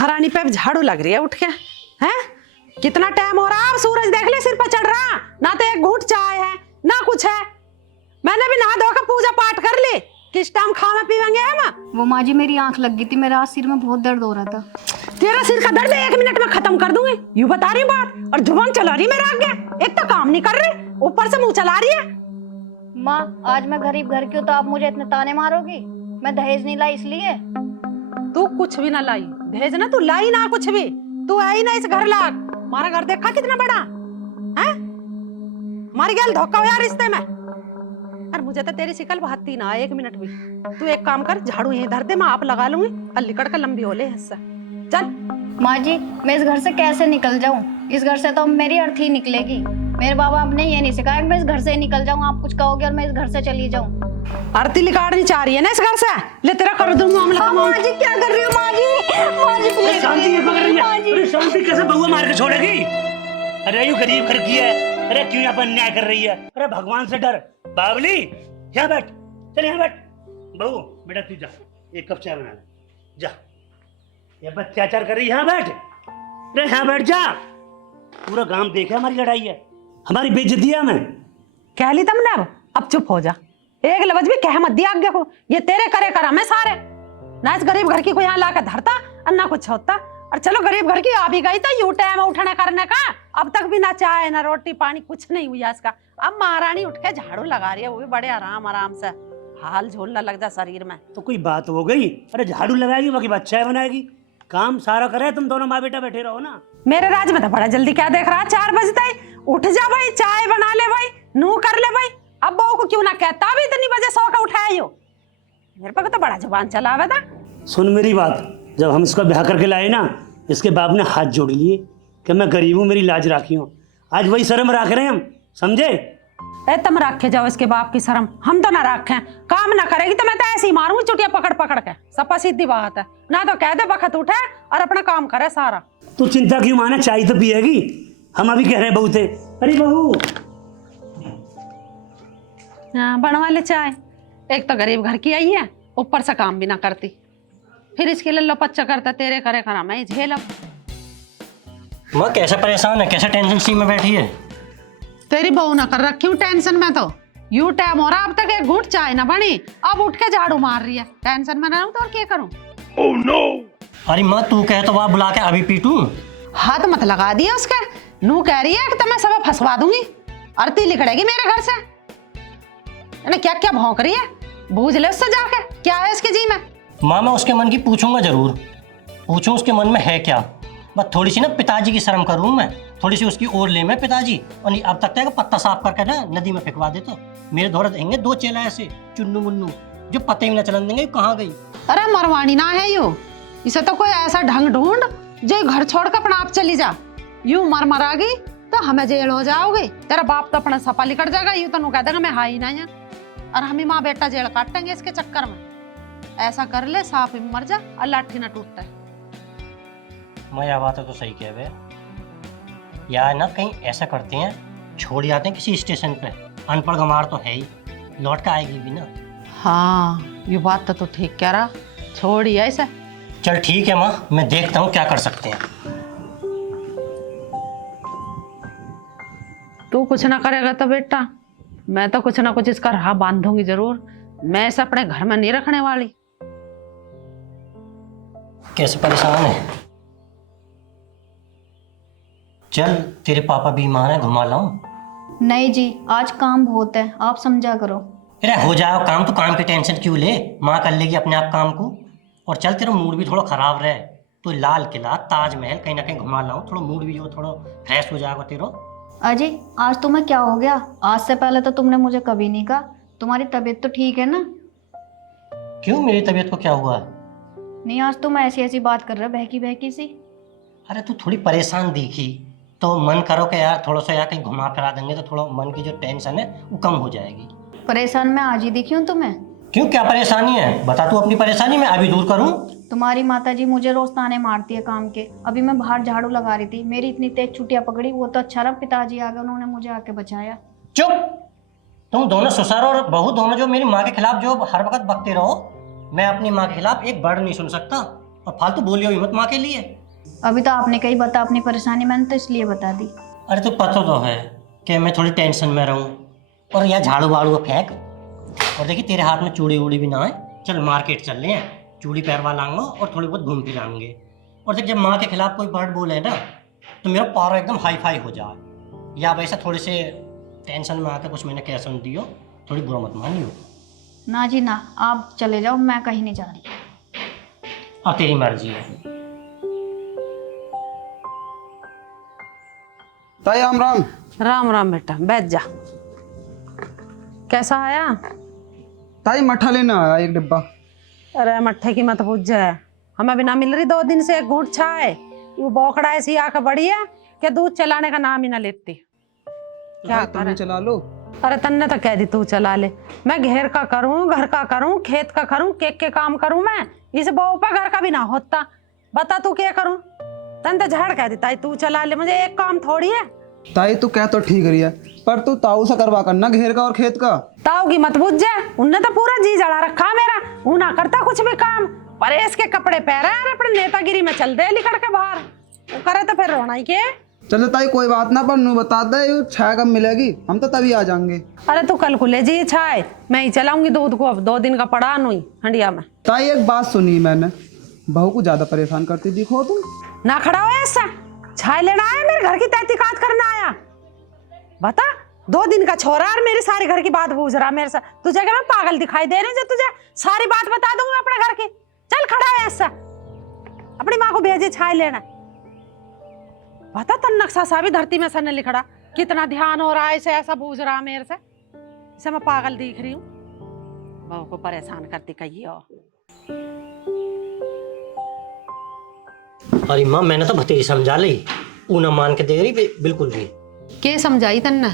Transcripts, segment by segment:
महारानी पे झाड़ू लग रही है उठ के। हैं कितना टाइम हो रहा है, सूरज देख ले सिर पर चढ़ रहा, ना तो एक घूंट चाय है ना कुछ है। मैंने भी नहा धोकर पूजा पाठ कर ली, किस टाइम खाना पीवेंगे हम। वो माँ जी मेरी आंख लग गई थी, मेरा आज सिर में बहुत दर्द हो रहा था। तेरा सिर का दर्द 1 मिनट में खत्म कर दूंगी, यूं बता रही बात, और जुबान चला रही मेरे आगे। एक तो काम नहीं कर रही, ऊपर से मुंह चला रही है। माँ आज मैं गरीब घर की हूँ तो आप मुझे इतने ताने मारोगी? मैं दहेज नहीं लाई इसलिए। तू कुछ भी ना लाई, दहेज ना तू लाई ना कुछ भी, तू आई ना इस घर लाग। हमारा घर देखा कितना बड़ा है, मारी गया धोखा हो यार रिश्ते में। और मुझे तो तेरी शिकल बहती ना 1 मिनट भी। तू एक काम कर, झाड़ू यहीं धर दे, मैं आप लगा लूंगी, अल्लीकड़ का लंबी हो ले हिस्सा। चल माँ जी मैं इस घर से कैसे निकल जाऊँ? इस घर से तो मेरी अर्थी निकलेगी। मेरे बाबा बाप ने ये नहीं सिखाया कि मैं इस घर से निकल जाऊँ, आप कुछ कहोगे और मैं इस घर से चली जाऊँ। आरती निकालनी चाह रही है ना इस घर से, ले तेरा कर दूंगा मामला। माँ जी क्या कर रही हो माँ जी? माँ जी प्लीज। शांति ये पकड़ रही है। अरे शांति कैसे बउआ मार के छोड़ेगी? अरे यू गरीब घर की है, अरे क्यों यहाँ पर अन्याय कर रही है? अरे भगवान से डर। बावली यहाँ बैठ, चल यहाँ बैठ। बहू बेटा तू जा, एक कप चाय बना ले जा। ये अत्याचार कर रही है, यहाँ बैठ। अरे यहाँ बैठ जा। पूरा गांव देखे हमारी लड़ाई है, हमारी बेइज्जती है। हमें कह ली तुमने, अब चुप हो जा, एक लफ्ज भी कह मत दिया आगे को। ये तेरे करे कर हमें सारे, ना इस गरीब घर की को यहाँ लाकर धरता और ना कुछ होता। और चलो गरीब घर की आ भी गई तो यू टाइम उठने करने का, अब तक भी ना चाय ना रोटी पानी कुछ नहीं हुआ इसका। अब महारानी उठ के झाड़ू लगा रही है, वो भी बड़े आराम आराम से, हाल झोलना लग जा शरीर में। तो कोई बात हो गई? अरे झाड़ू लगाएगी बाकी बात चाय बनाएगी, काम सारा करे। तुम दोनों माँ बेटा बैठे रहो ना। मेरे राज में तो बड़ा जल्दी क्या देख रहा, 4 बजते ही उठ जा भाई, चाय बना ले भाई, नू कर ले भाई। अब बहू को क्यों ना कहता भी इतनी बजे सो का उठाया यो, मेरे पे तो बड़ा जुबान चलावे था। सुन मेरी बात, जब हम इसका ब्याह करके लाए ना, इसके बाप ने हाथ जोड़ लिए कि मैं गरीब हूँ, मेरी लाज राखी हूँ। आज वही शर्म रख रहे हैं हम, समझे? ए तुम रखे जाओ इसके बाप की शर्म, हम तो ना रखे। काम ना करेगी तो मैं तो ऐसे ही मारूंगी चुटिया पकड़ पकड़ के, सपा सीधी बात है। ना तो कह दे बखत उठे और अपना काम करे सारा। तू चिंता क्यों माने, चाय तो पिएगी। हम अभी कह रहे हैं बहू थे, अरे बहू हाँ बनवा ले चाय। एक तो गरीब घर की आई है, ऊपर से काम भी ना करती, फिर इसके लिए लपच्चा करता, तेरे करे करा मैं झेल। अब माँ कैसा परेशान है, कैसा टेंशन सी में बैठी है? तेरी बहू ना कर रखी हूँ टेंशन में, तो यू टाइम हो रहा, अब तक एक घूंट चाय ना बनी, अब उठ के झाड़ू मार रही है। टेंशन में रहूं तो और क्या करूं? Oh no. अरे माँ तू कहे तो वहाँ बुला के अभी पीटूं? हाथ मत लगा दिया उसके, नू कह रही है कि तो मैं सब फंसवा दूंगी, आरती लिखड़ेगी मेरे घर से। क्या क्या भौंक रही है, बूझ ले उससे जाके क्या है इसके जी में। माँ मैं उसके मन की पूछूंगा जरूर, पूछूं उसके मन में है क्या। बस थोड़ी सी ना पिताजी की शर्म करूँ मैं, थोड़ी सी उसकी ओर ले मैं पिताजी। और नहीं अब तक तो पत्ता साफ करके ना नदी में फेंकवा दे, तो मेरे दौरे देंगे 2 चेला ऐसे चुन्नू मुन्नू जो पते भी ना चलन देंगे कहाँ गई। अरे मरवानी ना है यू, इसे तो कोई ऐसा ढंग ढूंढ जो घर छोड़ कर अपना आप चली जा। यूं मर मरागी तो हमें जेल हो जाओगे, तेरा बाप तो अपना सपा लिकड़ जाएगा, यूं तो नू कह देगा मैं हाई ना यहाँ, और हम ही माँ बेटा जेल काटेंगे इसके चक्कर में। ऐसा कर ले सांप ही मर जा और लाठी ना टूटता है। मैं यह बात है तो सही कह रहे यार, ना कहीं ऐसा करते हैं छोड़ जाते हैं किसी स्टेशन पे, अनपढ़ गंवार तो है ही, लौट कर आएगी भी ना। हाँ ये बात तो तू ठीक कह रहा, छोड़ ही ऐसा। चल ठीक है माँ, मैं देखता हूँ क्या कर सकते हैं। तू कुछ ना करेगा तो बेटा मैं तो कुछ ना कुछ इसका राह बांधूंगी जरूर, मैं इसे अपने घर में नहीं रखने वाली। कैसे परेशान है? चल तेरे पापा बीमार है, घुमा लाऊं? नहीं जी आज काम बहुत है, आप समझा करो। अरे हो जाओ काम, तो काम की टेंशन क्यों ले, माँ कर लेगी अपने आप काम को। और चल तेरा मूड भी थोड़ा खराब रहे तो लाल किला ताजमहल कहीं ना कहीं घुमा लाऊं, थोड़ा मूड भी जो थोड़ा फ्रेश हो जाएगा तेरा। अजय आज तुम्हें क्या हो गया? आज से पहले तो तुमने मुझे कभी नहीं कहा। तुम्हारी तबीयत तो ठीक है ना? क्यों मेरी तबीयत को क्या हुआ? नहीं आज तुम ऐसी ऐसी बात कर रहे हो बहकी बहकी सी। अरे तू थोड़ी परेशान दिखी तो मन करो कि यार थोड़ा सा यार कहीं घुमा फिरा देंगे तो थोड़ा मन की जो टेंशन है वो कम हो जाएगी। परेशान मैं आज ही दिखी हूँ तुम्हें? क्यों क्या परेशानी है बता, तू अपनी परेशानी मैं अभी दूर करूँ। तुम्हारी माताजी मुझे रोज ताने मारती है काम के। अभी मैं बाहर झाड़ू लगा रही थी, मेरी इतनी तेज छुट्टियां पकड़ी, वो तो अच्छा रहा पिताजी आ गए, उन्होंने मुझे आके बचाया। चुप, तुम दोनों ससुर और बहू दोनों जो मेरी माँ के खिलाफ जो हर वक्त बकते रहो, मैं अपनी माँ के खिलाफ एक वर्ड नहीं सुन सकता। और फालतू बोलियो ही मत माँ के लिए। अभी तो आपने कही बता अपनी परेशानी, मैंने तो इसलिए बता दी। अरे तो पता तो है कि मैं थोड़ी टेंशन में रहूं, और यहाँ झाड़ू वाड़ू फेंक, और देखिए तेरे हाथ में चूड़ी वूड़ी भी ना है। चल मार्केट चल रहे हैं, चूड़ी पैरवा लाऊंगा और थोड़ी बहुत घूम फिर आएंगे। और देख जब माँ के खिलाफ कोई वर्ड बोले ना तो मेरा पारा एकदम हाई फाई हो जाए, या वैसा थोड़े से टेंशन में आकर कुछ मैंने कह सुन दियो, थोड़ी बुरा मत मानियो। ना जी ना, आप चले जाओ, मैं कहीं नहीं जा रही। अब तेरी मर्जी है। ताई राम राम। राम राम बेटा, बैठ जा। कैसा आया? ताई मठा लेना आया एक डिब्बा। अरे मट्ठे की मत पूछ जाए, हमें भी ना मिल रही 2 दिन से एक घूंट चाय। वो बोकड़ा ऐसी आके बड़ी है कि दूध चलाने का नाम ही ना लेती। क्या तुम चला लो। अरे तन्ने तो कह दी तू चला ले। मैं घेर का करूं, घर का करूं, खेत का करूं, केक के काम करूं। मैं इस बहू पर घर का भी ना होता। बता तू क्या करूं? तन तो झाड़ कह देता है तू चला ले, मुझे एक काम थोड़ी है। ताई तू कह तो ठीक रही है, पर तू ताऊ से करवा करना घेर का और खेत का। ताऊ की मत बुझ जाए, उनने तो पूरा जी जला रखा मेरा। वो ना करता कुछ भी काम, परेश के कपड़े पहरा है, अपने नेतागिरी में चल दे लिकड़ के बाहर। वो करे तो फिर रोना ही के। चलो ताई कोई बात ना, पर नू बता दे ये छाया कब मिलेगी, हम तो तभी आ जाएंगे। अरे तू कल को ले जी छाए, मैं ही चलाऊंगी दूध को। अब 2 दिन का पड़ा नहीं हंडिया में। ताई एक बात सुनी मैंने, बहू को ज्यादा परेशान करती दिखो तुम। ना खड़ा हो ऐसा, छाए लेना आया मेरे घर की तहकीकात करना आया। बता 2 दिन का छोरा और मेरी सारी घर की बात पूछ रहा मेरे से। तुझे क्या मैं पागल दिखाई दे रही जो तुझे सारी बात बता दूंगा अपने घर की? चल खड़ा हो ऐसा, अपनी माँ को भेजे छाए लेना। बता तन नक्शा सा भी धरती में सर ने लिखड़ा, कितना ध्यान हो रहा है इसे, ऐसा पूछ रहा मेरे से। इसे मैं पागल दिख रही हूँ, बहू को परेशान करती कही हो। अरे माँ मैंने तो भतीजी समझा ली, ऊ ना मान के दे रही बिल्कुल भी। के समझाई तन्ने?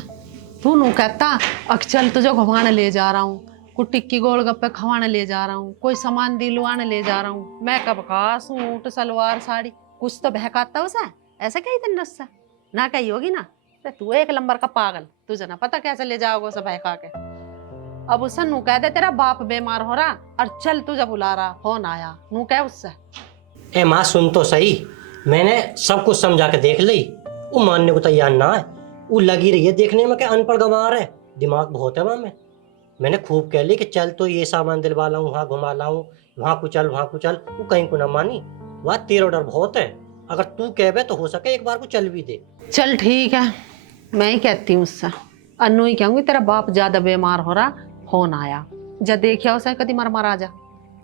तू नू कहता अक चल तुझे घुमाने ले जा रहा हूँ, कुछ टिक्की गोलगप्पे खवाने ले जा रहा हूँ, कोई सामान दिलवाने ले जा रहा हूँ। मैं कब का सूट सलवार साड़ी कुछ तो बहकाता उसे, ऐसे कही तन्ने उससे ना कही होगी ना। तो तू एक नंबर का पागल, तुझे ना पता कैसे ले जाओगे उसे बहका के। अब उसे नू कह दे तेरा बाप बीमार हो रहा और चल तुझे बुला रहा, फोन आया, नू कह उससे। ए माँ सुन तो सही, मैंने सब कुछ समझा के देख ली, वो मानने को तैयार ना है। वो लगी रही है देखने में कि अनपढ़ गंवार है, दिमाग बहुत है माँ में। मैंने खूब कह ली कि चल तो ये सामान दिलवा लाऊं, वहाँ घुमा लाऊं, वहाँ को चल वहाँ को चल, वो कहीं को ना मानी। वहाँ तेरा डर बहुत है, अगर तू कहबे तो हो सके एक बार को चल भी दे। चल ठीक है, मैं ही कहती हूँ उससे, अन्नू ही कहूंगी तेरा बाप ज्यादा बीमार हो रहा, फोन आया, जब देखिया उसे कदी मर आ जा,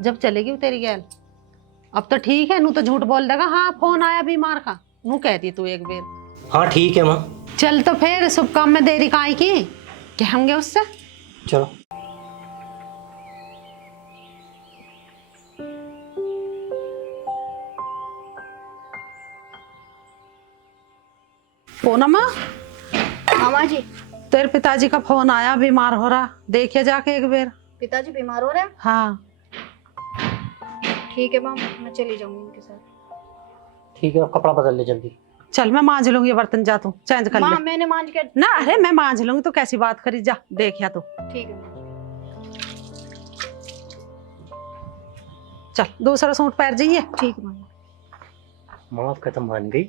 जब चलेगी वो तेरी गैल। अब तो ठीक है, नू तो झूठ बोल देगा, हाँ फोन आया बीमार का, नू कहती तू एक बेर। हाँ ठीक है माँ। चल तो फिर शुभ काम में देरी काहे की, कहेंगे उससे। चलो पूनम, मामा जी, तेरे पिताजी का फोन आया, बीमार हो रहा, देखिए जाके एक बेर। पिताजी बीमार हो रहे हैं? हाँ ठीक है माम, मैं चली जाऊंगी उनके साथ। ठीक है, कपड़ा बदल ले जल्दी। चल मैं मांझ लूंगी बर्तन, जा तू चेंज कर ले। माँ मैंने मांझ के। ना अरे मैं मांझ लूंगी, तो कैसी बात करी, जा देखिया तू। ठीक है माँ। चल दूसरा सूट पहन जाइए। ठीक है माँ। माँ खत्म मान गई।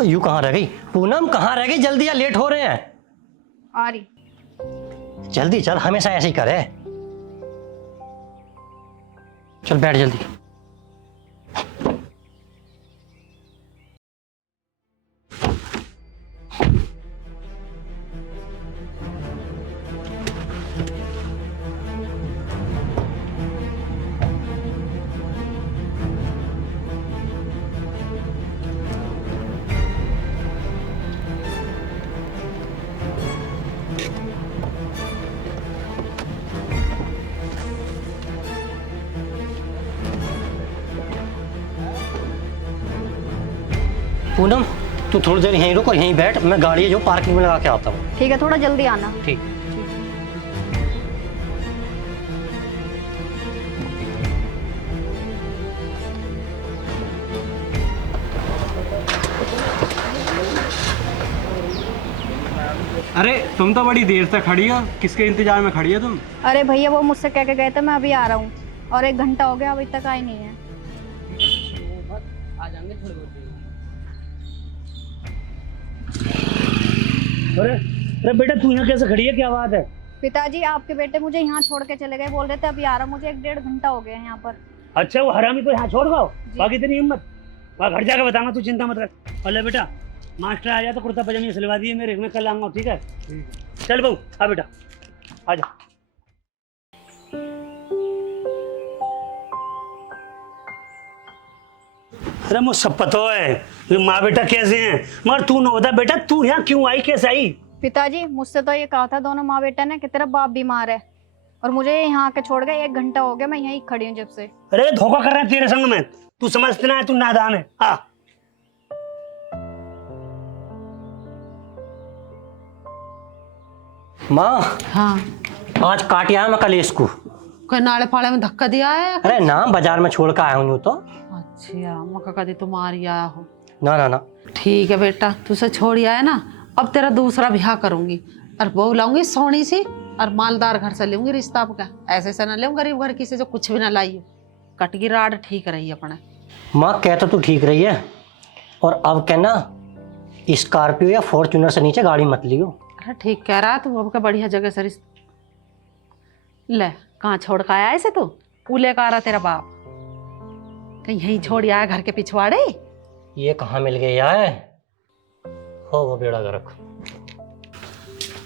यूं कहाँ रह गई पूनम, कहाँ रह गई? जल्दी या लेट हो रहे हैं। आ रही। जल्दी चल, हमेशा ऐसे ही करे। चल बैठ जल्दी। पूनम तू थोड़ी देर यहीं रुक और यहीं बैठ, मैं गाड़ी जो पार्किंग में लगा के आता हूँ। ठीक है, थोड़ा जल्दी आना। ठीक। अरे तुम तो बड़ी देर से खड़ी हो, किसके इंतजार में खड़ी हो तुम? अरे भैया वो मुझसे कह के गए थे मैं अभी आ रहा हूँ, और 1 घंटा हो गया अभी तक आई नहीं है। अरे अरे बेटा तू यहाँ कैसे खड़ी है, क्या बात है? पिताजी आपके बेटे मुझे यहाँ छोड़ के चले गए, बोल रहे थे अभी आ रहा हूँ, मुझे 1-1.5 घंटा हो गया है यहाँ पर। अच्छा वो हरामी को यहाँ छोड़ दो, बाकी इतनी हिम्मत, वहाँ घर जाकर बताना, तू चिंता मत कर। अरे बेटा मास्टर आ जाए तो कुर्ता पजामा सिलवा दिए मेरे, मैं कल आऊँगा, ठीक है? चल बहू आ बेटा आ जा। अरे मुझे सब पता है कि माँ बेटा कैसे हैं, मगर तू न बता बेटा तू यहाँ क्यों आई, कैसे आई? पिताजी मुझसे तो ये कहा था दोनों माँ बेटा ने कि तेरा बाप बीमार है, और मुझे यहाँ आके छोड़ गए। 1 घंटा हो गया मैं यहीं खड़ी हूँ जब से। अरे धोखा कर रहे हैं तेरे संग में, तू समझते ना है, तू नादान है। हाँ माँ हाँ आज काट आया मैं कलेश को। कोई नाले फाड़े में धक्का दिया है? अरे ना बाजार में छोड़ कर आया हूँ तो। अच्छा मक्का कदी तुम मारी आया हो। ना ना ना ठीक है बेटा, तुझसे छोड़ आया ना, अब तेरा दूसरा ब्याह करूंगी और बहू लाऊंगी सोनी सी, और मालदार घर से लूंगी रिश्ता का। ऐसे से ना ले गरीब घर की से जो कुछ भी ना लाई हो। कटगी राड ठीक रही अपने। माँ कह तो तू ठीक रही है, और अब कहना स्कॉर्पियो या फॉर्च्यूनर से नीचे गाड़ी मत लियो। अरे ठीक कह रहा है तू, अब का बढ़िया जगह से रिश्ता ले। कहाँ छोड़ के आया ऐसे तू? पूले का आ रहा तेरा बाप, कहीं यहीं छोड़ आया घर के पिछवाड़े। ये कहाँ मिल गया है? हो वो बेड़ा गर्क।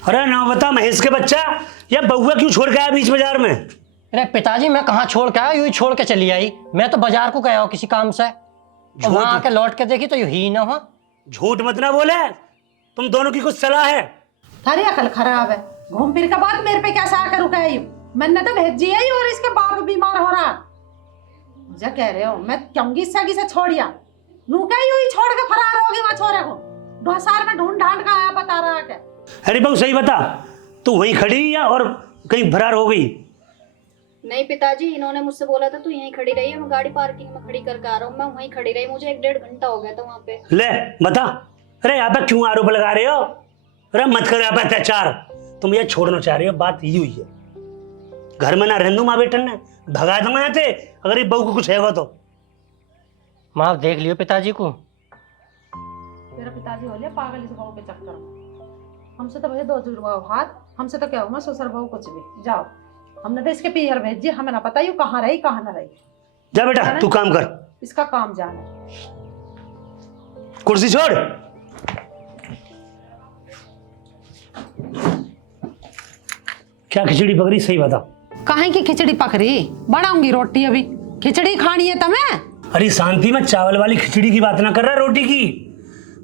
अरे ना बता महेश के बच्चा, या बउआ क्यों छोड़ के आया बीच बाजार में? अरे पिताजी मैं कहाँ छोड़ के आया, यूं ही छोड़ के चली आई। मैं तो बाजार को गया हूँ किसी काम से, और वहां आके लौट के देखी तो यूं ही ना हो। झूठ मत ना बोले, तुम दोनों की कुछ सलाह है? थारी अकल खराब है, घूम फिर के बाद मेरे पे कैसा आकर रुका है? मैंने तो भेजी है और इसके बाप बीमार हो रहा। मुझे कह रहे हो मैं क्योंकि से छोड़िया नू कहीं हुई, छोड़ के फरार होगी वहां छोरे को। 2 साल में ढूंढ ढांड का आया बता रहा है। अरे बहू सही बता, तू वहीं खड़ी या और कहीं फरार हो गई? नहीं पिताजी, इन्होंने मुझसे बोला था तू यहीं खड़ी रही है, मैं गाड़ी पार्किंग में खड़ी करके आ रहा हूँ। मैं वहीं खड़ी रही, मुझे 1-1.5 घंटा हो गया था वहाँ पे। ले बता, अरे यहाँ पे क्यों आरोप लगा रहे हो? अरे मत करो यहाँ पे अत्याचार, तुम ये छोड़ना चाह रहे हो, बात ये हुई है। घर में ना रहने दूं माँ बेटन ने, भगा दूंगा यहाँ से अगर ये बहू को कुछ है तो। माँ आप देख लियो पिताजी को। तेरा पिताजी हो लिया पागल इस बहू के चक्कर में। हमसे तो भैया 2 जुड़वा हाथ, हमसे तो क्या हुआ ससुर बहू कुछ भी। जाओ, हमने तो इसके पियर भेज दिए, हमें ना पता ही कहाँ रही कहाँ ना रही। जा बेटा तू काम कर, इसका काम जाने। कुर्सी छोड़। क्या खिचड़ी पकड़ी, सही बता। काहे की खिचड़ी पकड़ी? बनाऊंगी रोटी, अभी खिचड़ी खानी है तुम्हें? अरे शांति में चावल वाली खिचड़ी की बात ना कर रहा, रोटी की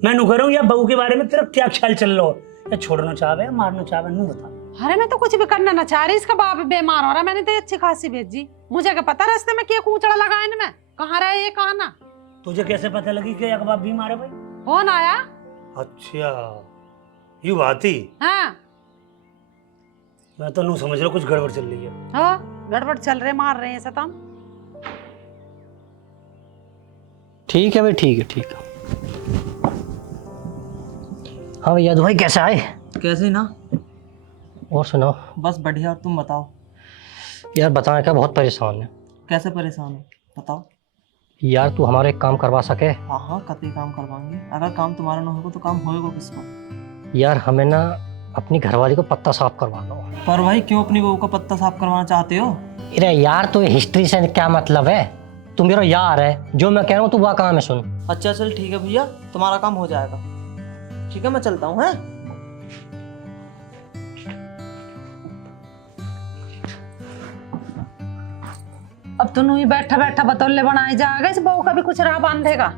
मैं नू करूँ। या बहू के बारे में तेरा क्या ख्याल चल रहा हो, या छोड़ना चाहे या मारना चाहे, नू बता। अरे मैं तो कुछ भी करना ना चाह रही, इसका बाप बीमार हो रहा है। मैंने तो अच्छी खासी भेजी, मुझे क्या पता रास्ते में क्या कूचड़ा लगा इनमें, कहाँ रहे ये कहाँ ना। तुझे कैसे पता लगी कि एक बाप बीमार है भाई? कौन आया? अच्छा यू बात ही। हाँ मैं तो नू समझ रहा कुछ गड़बड़ चल रही है। हाँ गड़बड़ चल रहे, मार रहे हैं सतम। ठीक है भाई, ठीक है ठीक है। हाँ भैया भाई कैसे आए? कैसे ना? और सुनाओ। बस बढ़िया, और तुम बताओ। यार बताएं क्या, बहुत परेशान है। कैसे परेशान हो बताओ। यार तू हमारा एक काम करवा सके? हाँ हाँ कतई काम करवाएंगे, अगर काम तुम्हारा ना होगा तो काम होएगा किसको? यार हमें ना अपनी घरवाली को पत्ता साफ करवाना हो। पर भाई क्यों अपनी बहू का पत्ता साफ करवाना चाहते हो? अरे यार तो हिस्ट्री से क्या मतलब है? तू मेरा यार है, जो मैं कह रहा हूँ तू वह काम है सुन। अच्छा चल ठीक है भैया, तुम्हारा काम हो जाएगा। ठीक है मैं चलता हूँ। है अब तू ही बैठा बैठा बतौले बनाए जाएगा, इस बहू का भी कुछ राह बांधेगा।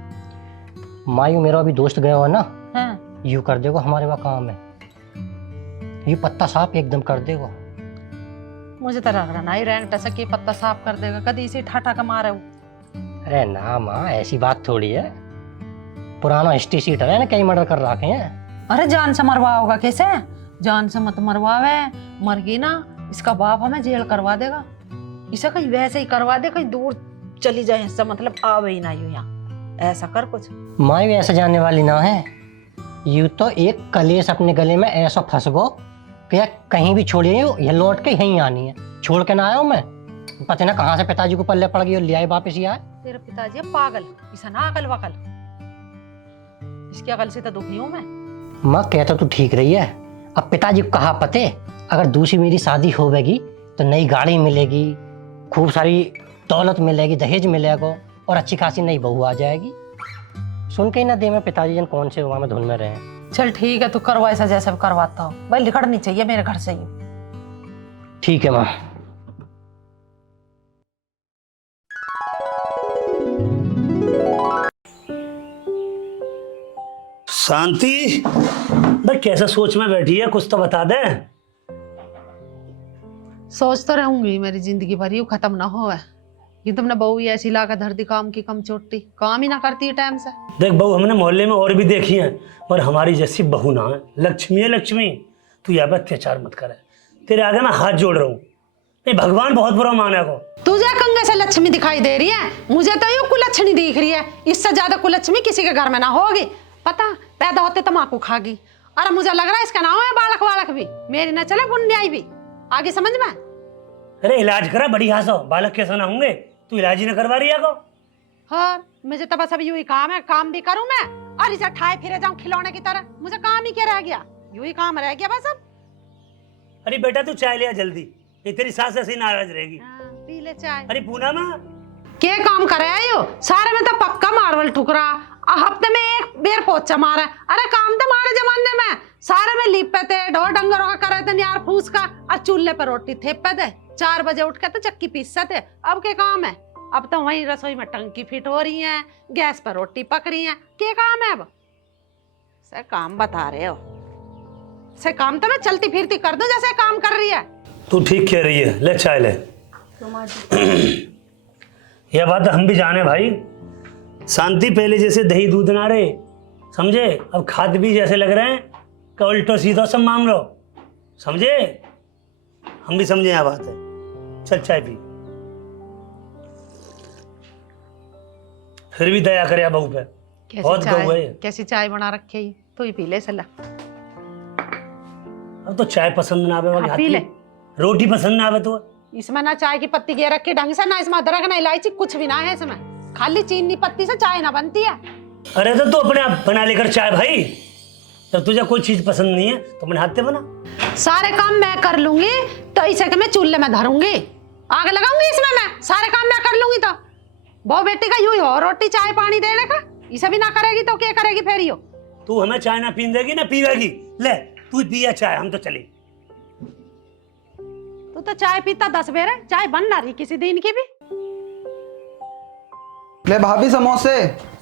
मायू मेरा अभी दोस्त गया हुआ ना, हाँ। यू कर देगा, हमारे वहाँ काम है। ये पत्ता साफ एकदम कर देगा। मुझे तो लग रहा नहीं रेंट ऐसा कि पत्ता साफ कर देगा, कभी इसे ठाठा का मारे। अरे ना माँ ऐसी बात थोड़ी है, पुराना हिस्ट्री सीट है ना, कई मर्डर कर रखे हैं। अरे जान से मरवा होगा कैसे? जान से मत मरवावे, मर गई ना इसका बाप हमें जेल करवा देगा। इसे कहीं वैसे ही करवा दे, कहीं दूर चली जाए, इसका मतलब आवे ही ना यूं यहाँ। ऐसा कर कुछ। माँ भी ऐसे जाने वाली ना है, यूं तो एक कलेश अपने गले में ऐसा फंस गो कि यार कहीं भी छोड़िए ये लौट के यहीं आनी है। छोड़ के ना आया हूं मैं, पता ना कहाँ से पिताजी को पल्ले पड़ गई और ले आए वापस ही आए। तेरा पिताजी है पागल, इसा ना अकल वकल, इसकी अकल से तो दुखी हूँ मैं। माँ कहता तू ठीक रही है। अब पिताजी को कहा पते अगर दूसरी मेरी शादी होगी तो नई गाड़ी मिलेगी, खूब सारी दौलत मिलेगी, दहेज मिलेगा और अच्छी खासी नई बहू आ जाएगी। सुन के ही ना दे में पिताजी जन कौन से हुआ में धुन में रहे हैं। चल ठीक है, तू करवा ऐसा जैसा करवाता हो भाई, लिखड़नी चाहिए मेरे घर से ही। ठीक है माँ। शांति भाई कैसा सोच में बैठी है, कुछ तो बता दे। सोच तो रहूंगी मेरी जिंदगी भर, यूं खत्म ना हो। ये तुमने बहू ही ऐसी ला कर धर दी, काम की कम चोटी, काम ही ना करती है टाइम से। देख बहू, हमने मोहल्ले में और भी देखी है पर हमारी जैसी बहू ना है। लक्ष्मी है लक्ष्मी, तू यहाँ पर अत्याचार मत करे, तेरे आगे मैं हाथ जोड़ रहा हूँ। नहीं भगवान बहुत बुरा माना को। तुझे कंगे से लक्ष्मी दिखाई दे रही है, मुझे तो यूं कुलच्छनी दिख रही है। इससे ज्यादा कुलच्छनी किसी के घर में ना होगी। पता पैदा होते तम्बाकू खागी। अरे मुझे लग रहा है इसका नाम है बालक वालक भी, मेरी न चले पुण्याई भी। आगे समझ में। अरे इलाज करा, बड़ी हासो बालक कैसे ना होंगे, तू इलाज ही ना करवा रही है को। हाँ मुझे तो बस अभी यू ही काम है, काम भी करूं मैं और इसे ठाए फिरे जाऊं खिलौने की तरह। मुझे काम ही क्या रह गया, यू ही काम रह गया बस अब। अरे बेटा तू चाय लिया जल्दी, ये तेरी सास ऐसी नाराज रहेगी। पी ले चाय। अरे पूना माँ क्या काम करे आयो, सारे में तो पक्का मार्बल ठुकरा, हफ्ते में एक बेर पोचा मारा। अरे काम तो हमारे जमाने में सारे में लीपे थे, ढोर डंगरों का करे थे यार फूस का, और चूल्हे पर रोटी थेपे थे। 4 बजे उठ के तो चक्की पीसते थे। अब क्या काम है, अब तो वहीं रसोई में टंकी फिट हो रही है, गैस पर रोटी पक रही है। क्या काम है अब, से काम बता रहे हो। से काम तो मैं चलती फिरती कर दूं जैसे काम कर रही है। तू ठीक कह रही है, ले चाय ले। यह बात हम भी जाने भाई, शांति पहले जैसे दही दूध ना रहे, समझे। अब खाद भी जैसे लग रहे हैं कि उल्टो सीधो सब मांग लो, समझे। हम भी समझे यह बात है। चल चाय पी, फिर भी दया करे बहू पे, बहुत गऊ है। कैसी चाय बना रखी है, तू ही पी ले सला। अब तो चाय पसंद ना आवे वाली हाँ, पी ले। रोटी पसंद ना आवे तो इसमें ना चाय की पत्ती गिर रखी ढंग से, ना इसमें अदरक ना इलायची, कुछ भी ना है इसमें। खाली चीनी पत्ती से चाय ना बनती है। अरे तो तू अपने आप बना लेकर चाय भाई, जब तुझे कोई चीज पसंद नहीं है तो अपने हाथ से बना। सारे काम मैं कर लूंगी तो इसे के मैं चूल्हे में धरूंगी, आग लगाऊंगी इसमें मैं। सारे काम मैं कर लूंगी तो बहु बेटी का यूं ही हो, रोटी चाय पानी देने का। इसे भी ना करेगी तो क्या करेगी फिर यो। तू हमें चाय ना पीन देगी ना पीवेगी। ले तू पिया चाय, हम तो चले। तू तो चाय पीता 10 बेर है, चाय बन ना रही किसी दिन की भी। ले भाभी समोसे।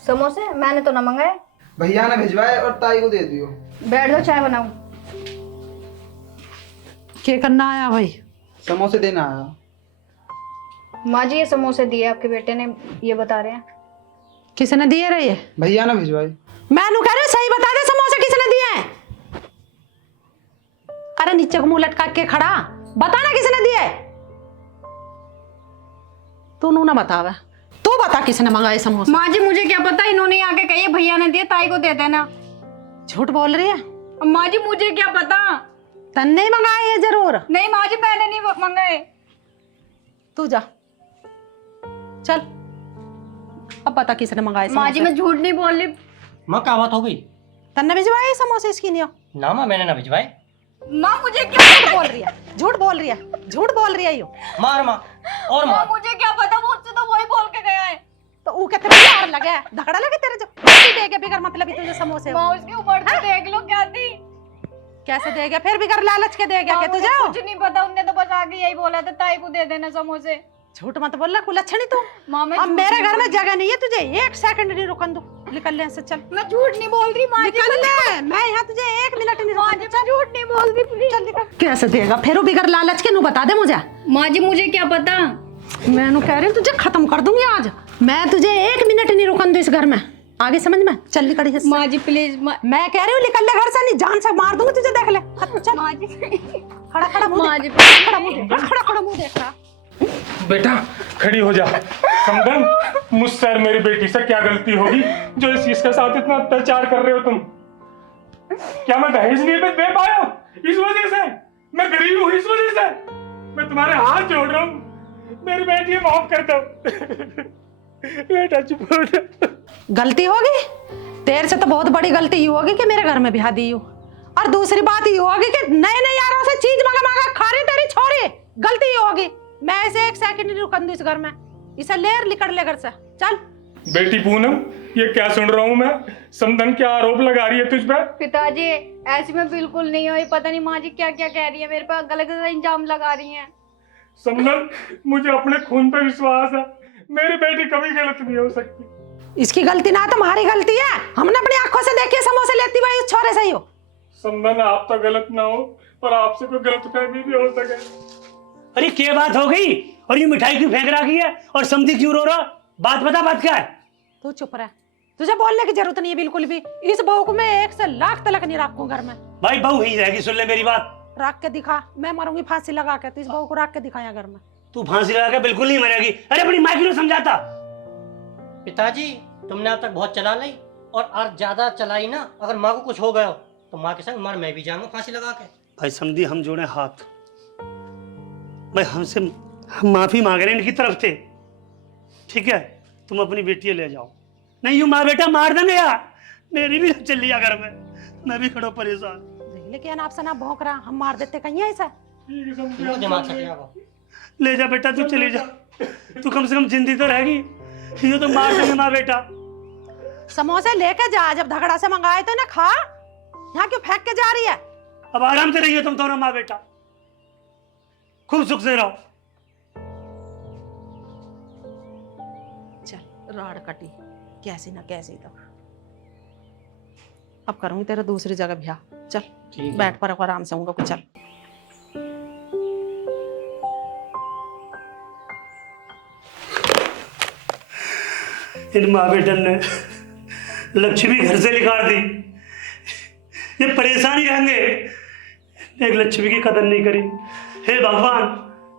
समोसे मैंने तो ना मंगाए। भैया ने भिजवाए और ताई को दे दियो। बैठ जाओ, चाय बनाऊं। क्या करना आया भाई? समोसे देना आया। माँ जी ये समोसे दिए आपके बेटे ने, ये बता रहे हैं। किसने दिए रही है? भैया ने भिजवाए। मैं नु कह रही हूं, सही बता दे समोसे किसने दिए हैं? अरे नीचे को मुंह लटका के खड़ा, बता ना किसने दिए। तू नू ना बतावे, तू बता किसने मंगाए समोसे। माँ जी मुझे क्या पता, इन्होंने आके कही भैया ने दिए, ताई को दे देना। झूठ बोल रही है। माँ जी मुझे क्या पता। तन्ने ही मंगाए हैं जरूर। नहीं माँ जी मैंने नहीं मंगाए। तू जा चल, अब पता किसने मंगाए माँ जी मैं झूठ नहीं बोल रही। माँ क्या बात हो गई? तन्ने भिजवाए समोसे इसकी नहीं हो? ना माँ मैंने ना भिजवाए। माँ मुझे क्या झूठ बोल रही है, झूठ बोल रही है, झूठ बोल रही है यो। मार माँ और मार। मुझे क्या पता, मुझसे तो वही बोल के गया है। तो ऊ कहते हैं यार लगे धकड़ा लगे तेरे जो कैसे देगे बिगर मतलब ही तुझे समोसे। माँ उसकी उम्र से देख लो क्या थी। कैसे देगा फिर बिगर लालच के देगा क्या तुझे? कुछ नहीं पता, उनने तो बस आगे यही बोला था ताई को दे देना समोसे। झूठ मत बोल रहा, कुलच्छनी तू। माँ मैं अब झूठ मेरे नहीं घर में बोल जगह नहीं है तुझे, 1 सेकंड नहीं रुकन दूं। निकल ले से चल। रही। मैं झूठ नहीं बोल रही माँ जी। निकल ले, मैं यहाँ तुझे 1 मिनट नहीं माँ रुकन जी दूं। मैं झूठ नहीं बोल रही प्लीज। चल निकल। कैसे देगा फिर वो बिगर लालच के? नू बता दे मुझे। माँ जी मुझे क्या पता। मैं नू कह रही हूँ तुझे खत्म कर दूंगी आज। मैं तुझे 1 मिनट नहीं रुकन दूं इस घर में। आगे समझ में? चल निकल यहाँ से। माँ जी प्लीज। मैं कह रही हूँ निकल ले घर से, नहीं जान से मार दूंगी तुझे। देख ले चल। माँ जी खड़ा खड़ा मुंह माँ देख, जी खड़ा मुंह देख, खड़ा मुंह देख रहा। बेटा खड़ी हो जा। समदन मुझसे और मेरी बेटी से क्या गलती होगी जो इस चीज के साथ इतना अत्याचार कर रहे हो तुम? क्या मैं दहेज नहीं दे पाया इस वजह से? मैं गरीब हूँ इस वजह से? मैं तुम्हारे हाथ जोड़ रहा हूँ, मेरी बेटी माफ कर दो। बेटा चुप हो जा। गलती होगी तेरे से तो बहुत बड़ी गलती ये होगी कि मेरे घर में ब्याह दी हो, और दूसरी बात ये होगी कि नए नए यारों से चीज मंगा खा रही तेरी छोरी। गलती ये होगी, मैं ऐसे एक सेकंड नहीं रुकन इस घर में, इसे लेर निकल ले घर से, चल। बेटी पूनम, ये क्या सुन रहा हूँ मैं? समधन क्या आरोप लगा रही है तुझ पर? पिताजी ऐसी मैं बिल्कुल नहीं हुई, पता नहीं माँ जी क्या क्या कह रही है, मेरे पर गलत गलत इंजाम लगा रही हैं। समधन, मुझे अपने खून पर विश्वास है, मेरी बेटी कभी गलत नहीं हो सकती। इसकी गलती ना तुम्हारी गलती है, हमने अपनी आंखों से देखी समोसे लेती हुई उस छोरे से ही हो। समधन, आप तो गलत ना हो, पर आपसे कोई गलतफहमी भी हो सके। अरे क्या बात हो गई? और ये मिठाई क्यों फेंक रखी है? और समधी क्यों रो रहा? बात बता, बात क्या है? तू चुप रह, तुझे बोलने की जरूरत नहीं है बिल्कुल भी। इस बहू को मैं 1 से लाख तलक नहीं रखूं घर में। भाई बहू ही रहेगी, सुन ले मेरी बात। रख के दिखा, मैं मरूंगी फांसी लगा के, तो इस बहू को रख के दिखाया घर में। तू फांसी लगा के बिल्कुल नहीं मरेगी। अरे अपनी माँ क्यों समझाता? पिताजी, तुमने अब तक बहुत चला ली, और ज्यादा चलाई ना, अगर माँ को कुछ हो गया तो माँ के संग मर मैं भी जाऊंगा फांसी लगा के। भाई समझी, हम जोड़े हाथ। भाई हम माफी मांग रहे हैं इनकी तरफ से, ठीक है? तुम अपनी बेटी ले जाओ। नहीं यूं माँ बेटा मार देंगे यार, मेरी भी चल लिया घर में, मैं भी खड़ो परेशान। लेकिन आपसे ना भौंक रहा, हम मार देते कहीं ऐसा। तुमको दिमाग से क्या हो? ले जा बेटा, तू चली जा, तू कम से कम जिंदगी तो रहेगी। ये तो मार देंगे माँ बेटा। समोसे लेके जा, जब झगड़ा से मंगाए तो ना खा, यहाँ क्यों फेंक के जा रही है? अब आराम से रहिए तुम दोनों माँ बेटा, खूब सुख से रहो। चल राड़ कटी कैसी ना कैसी, तो अब करूंगी तेरा दूसरी जगह ब्याह। चल बैठ पर आराम से उनको, चल। इन माँ बेटन ने लक्ष्मी घर से निकाल दी, ये परेशान ही रहेंगे। एक लक्ष्मी की कदर नहीं करी। हे भगवान,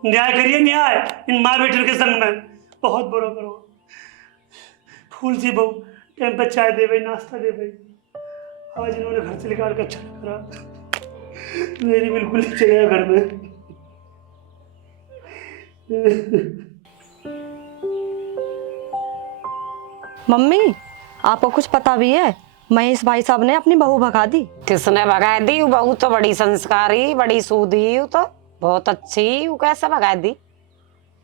न्याय करिए न्याय इन माँ बेटन के संग में। बहुत बुरा करो। फूल सी बहू टाइम पर चाय दे भाई, नाश्ता दे भाई। आज इन्होंने घर से निकाल कर अच्छा करा, मेरी बिल्कुल नहीं चलेगा घर में। मम्मी, आपको कुछ पता भी है? महेश भाई साहब ने अपनी बहू भगा दी। किसने भगा दी? वो बहू तो बड़ी संस्कारी, बड़ी सूधी, वो तो बहुत अच्छी। वो कैसे भगा दी?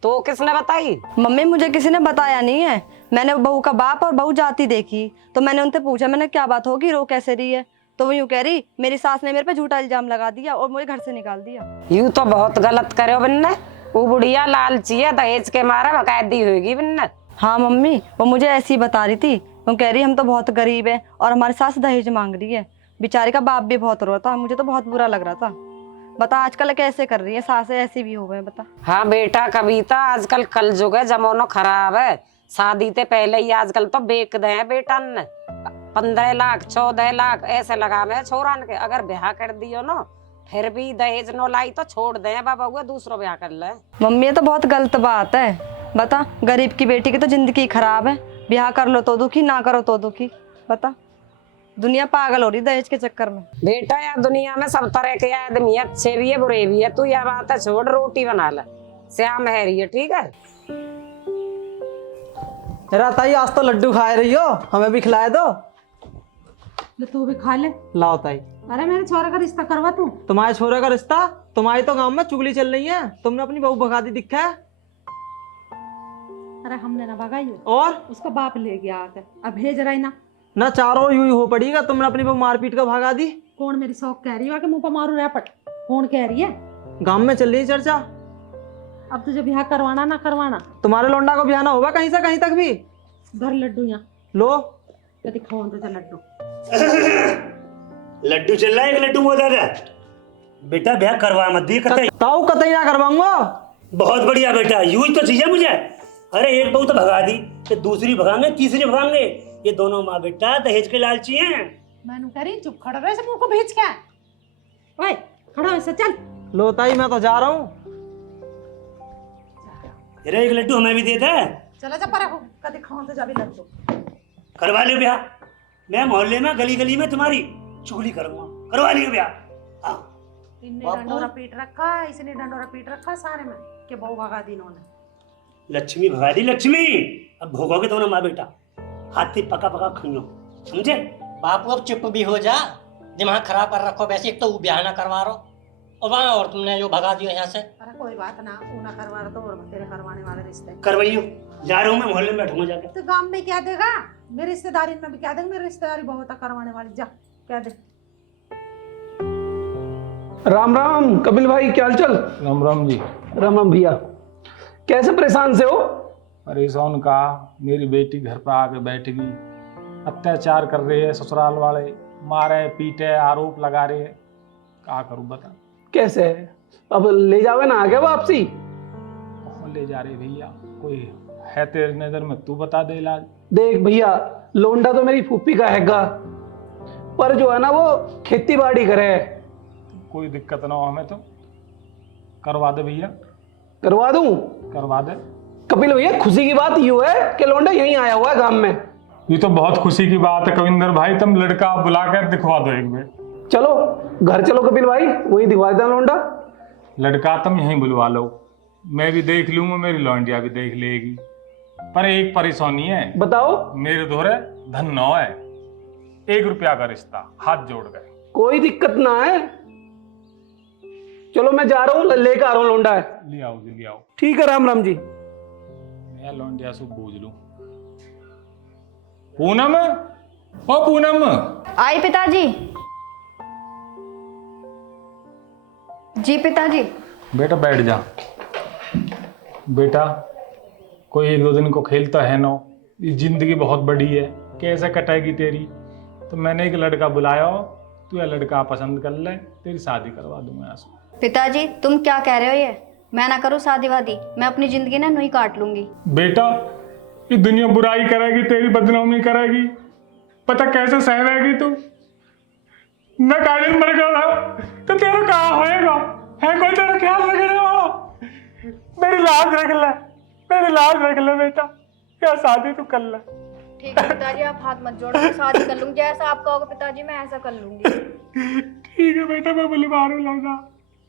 तो किसने बताई? मम्मी, मुझे किसी ने बताया नहीं है। मैंने बहू का बाप और बहू जाती देखी, तो मैंने उनसे पूछा, मैंने क्या बात होगी, रो कैसे रही है? तो वो यूँ कह रही, मेरी सास ने मेरे पे झूठा इल्जाम लगा दिया और मुझे घर से निकाल दिया। यूँ तो बहुत गलत करे बिन्ने। वो बुढ़िया लालची है, दहेज के मारे भगा दी होगी बिन्ने। हाँ मम्मी, वो मुझे ऐसी ही बता रही थी। वो कह रही हम तो बहुत गरीब है और हमारी सास दहेज मांग रही है। बेचारी का बाप भी बहुत रो रहा था, मुझे तो बहुत बुरा लग रहा था। बता आजकल कैसे कर रही है, सासें ऐसी भी हो गए, बता। हाँ बेटा कविता, आजकल कल जुग है, जमाना खराब है। शादी ते पहले ही आजकल तो बेच दे हैं बेटा ने। 15 लाख 14 लाख ऐसे लगा में छोरान के। अगर ब्याह कर दियो ना, फिर भी दहेज नो लाई तो छोड़ दे बाबा, हुआ दूसरों ब्याह कर ले। मम्मी, ये तो बहुत गलत बात है। बता, गरीब की बेटी की तो जिंदगी खराब है। ब्याह कर लो तो दुखी, ना करो तो दुखी। बता, दुनिया पागल हो रही दहेज के चक्कर में। बेटा यार दुनिया में सब तरह के आदमी है, अच्छे भी है बुरे भी है। तू यह बात है छोड़, रोटी बना ले, श्याम है रही है, ठीक है? जरा ताई, आज तो लड्डू खा रही हो, हमें भी खिलाए दो। ले तू भी खा ले। लाओ ताई। अरे मेरे छोरे का रिश्ता करवा तू। तुम्हारे छोरे का रिश्ता? तुम्हारी तो गांव में चुगली चल रही है, तुमने अपनी बहू भगा दी दिखा है। अरे हमने ना भगाई हो, और उसका बाप ले गया आके, अब भेज रहा ही ना चारों यूं ही हो पड़ेगा। तुमने अपनी बहू मारपीट का भगा दी। कौन मेरी शौक कह रही है कि मुंह पर मारू रैपट? कौन कह रही है? गांव में चल रही है चर्चा। अब तुझे ब्याह करवाना ना करवाना, तुम्हारे लौंडा को ब्याह ना होगा कहीं से कहीं तक भी। धर लड्डू यहाँ, लो। कभी खाओ तो लड्डू। लड्डू चल रहा है, एक लड्डू मोदा दे बेटा। ब्याह करवा मत दी कतई। ताऊ कतई ना करवाऊंगा। बहुत बढ़िया बेटा, यूं ही तो चाहिए मुझे। अरे एक बहू तो भगा दी, फिर दूसरी भगाएंगे, तीसरी भगाएंगे। ये दोनों माँ बेटा दहेज के लालची हैं। मैंने कह रही चुप खड़ा रहे, से मुंह को भेज क्या? ओए खड़ा हो, चल। लो ताई, मैं तो जा रहा हूँ। अरे एक लड्डू हमें भी दे दे। चला जा पर कभी खाओ तो जा भी लड्डू। करवा लो ब्याह। मैं मोहल्ले में गली गली में तुम्हारी चुगली करूंगा, करवा लियो ब्याह। हाँ इनने बापू। डंडोरा पीट रखा, इसने डंडोरा पीट रखा सारे में कि बहू भगा दी इन्होंने। लक्ष्मी भगा दी लक्ष्मी, अब भोगोगे दोनों माँ बेटा, हाथी पका पका खाइयो, समझे? बापू अब चुप भी हो जा, दिमाग खराब कर रखो। वैसे एक तो वो ब्याह ना करवा रहो और वहाँ और तुमने जो भगा दियो यहाँ से। अरे कोई बात ना, ऊना करवा रहा तो और तेरे करवाने वाले रिश्ते। करवाइयो, जा रहा हूँ मैं, मोहल्ले में बैठूंगा जाके। तो गांव में क्या देगा, मेरी रिश्तेदारी में भी क्या देगा, मेरी रिश्तेदारी बहुत है करवाने वाली, जा क्या दे। राम राम कपिल भाई, क्या हालचाल? राम राम जी। राम राम भैया, कैसे परेशान से हो? परेशान का, मेरी बेटी घर पर आके बैठ गई, अत्याचार कर रहे हैं ससुराल वाले, मारे पीटे आरोप लगा रहे हैं, क्या करूं बता। कैसे है? अब ले जावे ना आगे वापसी? कौन ले जा रहे भैया, कोई है तेरी नजर में, तू बता दे इलाज। देख भैया, लोंडा तो मेरी फूफी का हैगा, पर जो है ना वो खेती बाड़ी करे। कोई दिक्कत ना हो हमें तो, करवा दे भैया, करवा दूं? करवा दे। कपिल भैया, खुशी की बात यूं है कि लोंडा यहीं आया हुआ है गांव में। ये तो बहुत खुशी की बात है कविंदर भाई, तुम लड़का बुला कर दिखवा दो एक बार। चलो घर चलो कपिल भाई, वहीं दिखवा देना लोंडा। लड़का तुम यहीं बुलवा लो, मैं भी देख लूंगा, मेरी लौंडिया भी देख लेगी। पर एक परेशानी है। बताओ। मेरे दोहरे धन नौ है, 1 रुपया का रिश्ता, हाथ जोड़ गए। कोई दिक्कत ना है, चलो मैं जा रहा हूँ, लेकर आ रहा हूँ लोंडा है। ले आओ जी, ले आओ। ठीक है, राम राम जी। मैं लौंडिया से बूझ लूं। पूनम, ओ पूनम। आई पिताजी। जी पिताजी। बेटा बैठ जा। बेटा कोई 1-2 दिन को खेलता है ना, ये जिंदगी बहुत बड़ी है, कैसे कटेगी तेरी। तो मैंने एक लड़का बुलाया हो, तू यह लड़का पसंद कर ले, तेरी शादी करवा दूंगा यहाँ से। पिताजी तुम क्या कह रहे हो ये? मैं ना करूँ शादी वादी, मैं अपनी जिंदगी ना नुई काट लूंगी। बेटा ये दुनिया बुराई करेगी, तेरी बदनामी करेगी, पता कैसे सह रहेगी तू। मैं कालिन मर गया तो तेरा कहाँ होएगा, है कोई तेरा ख्याल रखने वाला? मेरी लाज रख ले, मेरी लाज रख ले बेटा, क्या शादी तू कर ले। ठीक है पिताजी, आप हाथ मत जोड़ो, मैं शादी कर लूंगी, जैसा आप कहोगे पिताजी मैं ऐसा कर लूंगी। ठीक है बेटा, मैं बुलवा रहा हूँ लौंडा।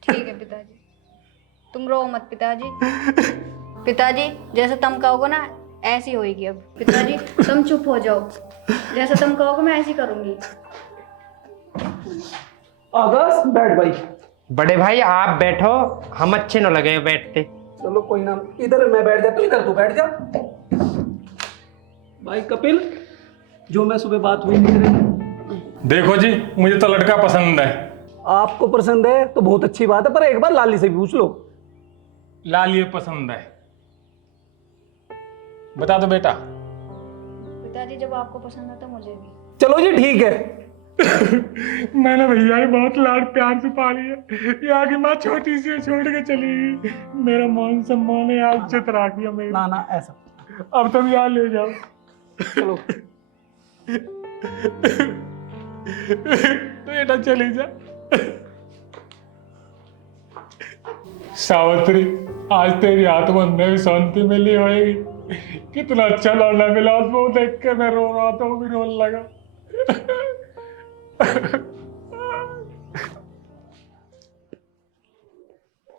ठीक है पिताजी, तुम रो मत पिताजी। पिताजी जैसे तुम कहोगे ना ऐसी होएगी। अब पिताजी तुम चुप हो जाओ, जैसे तुम कहोगे मैं ऐसी करूंगी। आकाश बैठ भाई। बड़े भाई आप बैठो, हम अच्छे न लगे बैठते। चलो कोई ना, इधर मैं बैठ जाता हूँ, इधर तू बैठ जा। भाई कपिल, जो मैं सुबह बात हुई थी तेरी, देखो जी मुझे तो लड़का पसंद है। आपको पसंद है तो बहुत अच्छी बात है, पर एक बार लाली से भी पूछ लो। लालिए पसंद है, बता दो बेटा। पिताजी जब आपको पसंद है तो मुझे भी। चलो जी ठीक है। मैंने भैया ही बहुत लाड प्यार से पाली है, यहाँ की माँ छोटी सी छोड़ के चली गई, मेरा मान सम्मान है आज इज्जत राखी है मेरी। ना ना ऐसा, अब तुम यहाँ ले जाओ। चलो बेटा चली जा। सावित्री आज तेरी आत्मा में भी शांति मिली होगी। कितना अच्छा लौंडा मिला, उसको देख के मैं रो रहा था, वो भी रोने लगा।